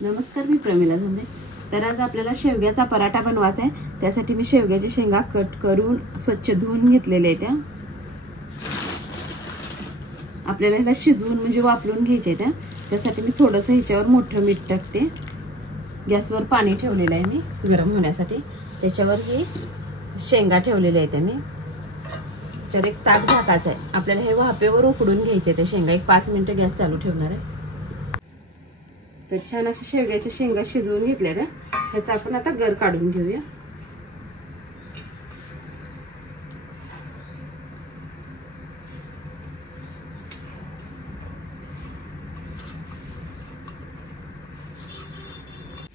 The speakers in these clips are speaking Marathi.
नमस्कार, मी प्रमिला झांबे। तर आज आपल्याला शेवग्याचा पराठा बनवायचा आहे। त्यासाठी मी शेवग्याची शेंगा कट करून स्वच्छ धुवून घेतलेले आहेत। आपल्याला ह्याला शिजवून म्हणजे वाफलून घ्यायचे आहेत। त्यासाठी मी थोडंसं ह्याच्यावर मोठं मीठ टाकते। गॅसवर पाणी ठेवलेलं आहे मी गरम होण्यासाठी। त्याच्यावर ही शेंगा ठेवलेल्या आहेत मी। त्याच्यावर एक ताट झाकायचं आहे। आपल्याला हे वाफेवर उकडून घ्यायचे ते शेंगा। एक 5 मिनिटं गॅस चालू ठेवणार आहे। तर छान अशा शेवग्याच्या शेंगा शिजवून घेतल्या ना, ह्याचा आपण आता गर काढून घेऊया।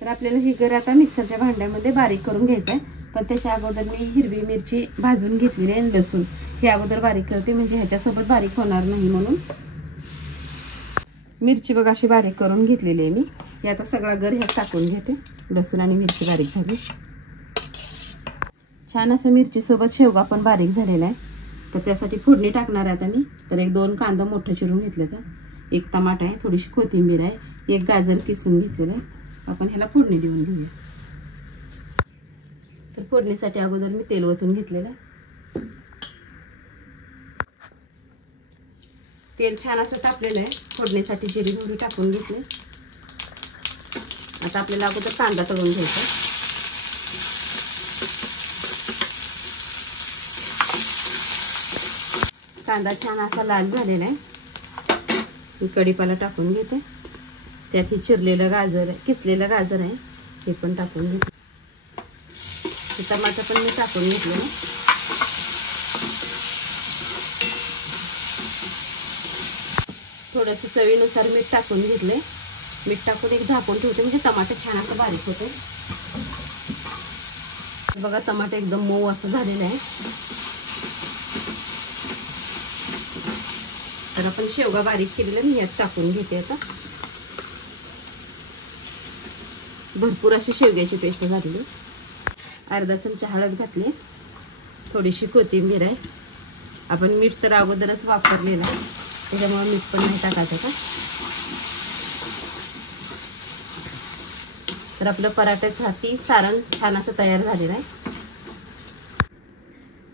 तर आपल्याला ही गर आता मिक्सरच्या भांड्यामध्ये बारीक करून घ्यायचं आहे। पण त्याच्या अगोदर मी हिरवी मिरची भाजून घेतलेली आहे, लसूण हे अगोदर बारीक करते, म्हणजे ह्याच्यासोबत बारीक होणार नाही म्हणून। मिरची बघा अशी बारीक करून घेतलेली आहे मी। हे आता सगळा गर ह्यात टाकून घेते। लसूण आणि मिरची बारीक झाली। छान असं मिरची सोबत शेवगा पण बारीक झालेला आहे। तर त्यासाठी फोडणी टाकणार आहे आता मी। तर एक 2 कांदा मोठं चिरून घेतलं, तर एक टमाटा आहे, थोडीशी कोथिंबीर आहे, एक गाजर किसून घेतलेलं आहे। आपण ह्याला फोडणी देऊन घेऊया। तर फोडणीसाठी अगोदर मी तेल ओतून घेतलेलं आहे। तेल छान असं तापलेलं आहे। फोडणीसाठी जिरी मोहरी टाकून घेतले। आता आपल्याला अगोदर कांदा तळून घ्यायचा। कांदा छान असा लाल झालेला आहे। मी कढीपाला टाकून घेते। त्यात ही चिरलेलं गाजर आहे, किसलेलं गाजर आहे, हे पण टाकून घेते। टमाटर पण मी टाकून घेतलं। थोडंसं चवीनुसार मीठ टाकून घेतले। मीठ टाकून एक झाकून ठेवते, म्हणजे टमाटर छान असं बारीक होते। बघा टमाटर एकदम मऊ असं झालेलं आहे। तर आपण शेवगा बारीक केलेलं मी यात टाकून घेते। आता भरपूर अशी शेवग्याची पेस्ट घातली। अर्धा चमचा हळद घातली, थोडीशी कोथिंबीर आहे। आपण मीठ तर अगोदरच वापरलेलं आहे, त्याच्यामुळे मीठ पण नाही टाकायचं का। तर आपलं पराठ्यासाठी सारण छान असं तयार झालेलं आहे।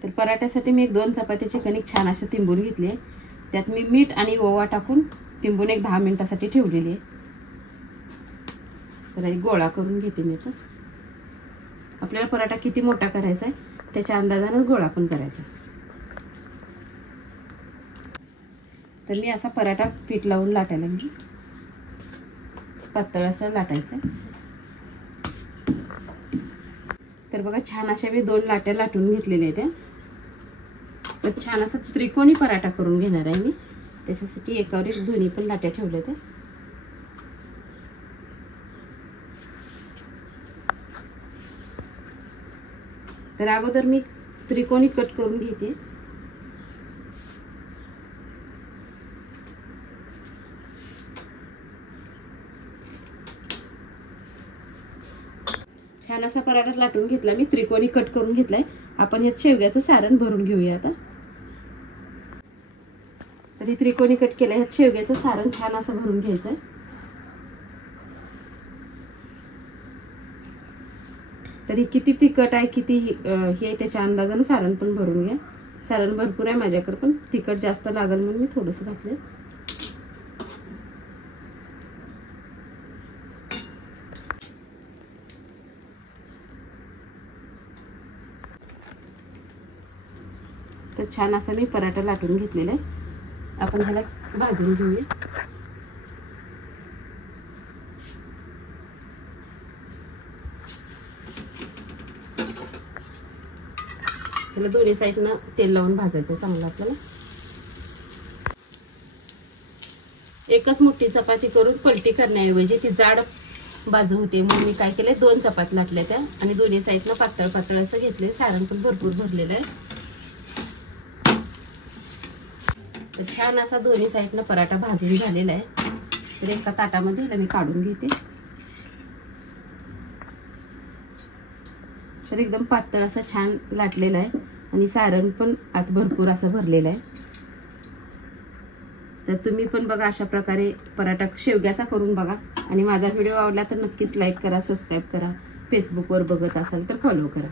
तर पराठ्यासाठी मी एक 2 चपातीची कणिक छान अशी तिंबून घेतली आहे। त्यात मी मीठ आणि ओवा टाकून तिंबून एक 10 मिनिटासाठी ठेवलेली आहे। तर एक गोळा करून घेते मी। तर आपल्याला पराठा किती मोठा करायचा आहे त्याच्या अंदाजाने गोळा पण करायचा। तर मी असा पराठा पीठ लावून लाटायला लागली। पातळ असं लाटायचं। तर बघा छान अशा मी 2 लाट्या लाटून घेतलेल्या आहेत। तर छान असा त्रिकोणी पराठा करून घेणार आहे मी। त्याच्यासाठी एकावर एक दोन्ही पण लाट्या ठेवल्या आहेत। तर अगोदर मी त्रिकोणी कट करून घेते। छान असा पराठा लाटून घेतला मी, त्रिकोणी कट करून घेतलाय। आपण यात शेवग्याचं सारण भरून घेऊया आता। तरी त्रिकोणी कट केलं, ह्यात शेवग्याचं सारण छान असं भरून घ्यायचं आहे। तरी किती तिखट आहे किती हे त्याच्या अंदाजाने सारण पण भरून घ्या। सारण भरपूर आहे माझ्याकडे, पण तिखट जास्त लागेल म्हणून मी थोडंसं घातलं। तर छान असा मी पराठा लाटून घेतलेला आहे। आपण ह्याला भाजून घेऊया। त्याला दोन्ही साईडनं तेल लावून भाजायचं चांगलं आपल्याला। एकच मोठी चपाती करून पलटी करण्याऐवजी ती जाड बाजू होते म्हणून मी काय केलंय 2 चपाती लाटल्या त्या, आणि दोन्ही साईडनं पातळ पातळ असं घेतले। सारण पण भरपूर भरलेलं आहे। तर छान असा दोन्ही साईडनं पराठा भाजून झालेला आहे। तर एका ताटामध्ये ह्याला मी काढून घेते। तर एकदम पातळ असं छान लाटलेलं आहे, आणि सारण पण आत भरपूर असं भरलेलं आहे। तर तुम्ही पण बघा अशा प्रकारे पराठा शेवग्याचा करून बघा आणि माझा व्हिडिओ आवडला तर नक्कीच लाईक करा, सबस्क्राईब करा. फेसबुकवर बघत असाल तर फॉलो करा.